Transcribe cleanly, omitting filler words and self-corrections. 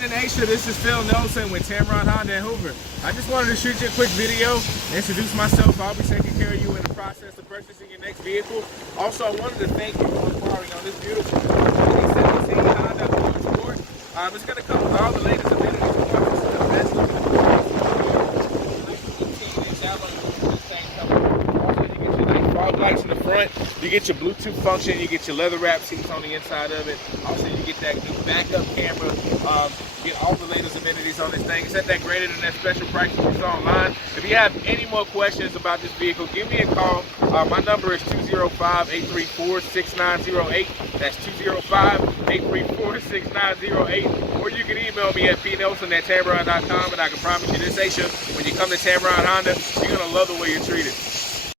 morning, Asha. This is Phil Nelson with Tameron Honda and Hoover. I just wanted to shoot you a quick video, introduce myself. I'll be taking care of you in the process of purchasing your next vehicle. Also, I wanted to thank you for inquiring on this beautiful 2017 Honda Accord Sport. It's going to come with all the latest amenities. The best of the fog lights in the front. You get your Bluetooth function, you get your leather wrap seats on the inside of it. Also, you get that new backup camera. Get all the latest amenities on this thing. It's at that greater than that special price you saw online. If you have any more questions about this vehicle, give me a call. My number is 205-834-6908. That's 205-834-6908. Or you can email me at pnelson@tameron.com, and I can promise you this, Asha, when you come to Tameron Honda, you're going to love the way you're treated.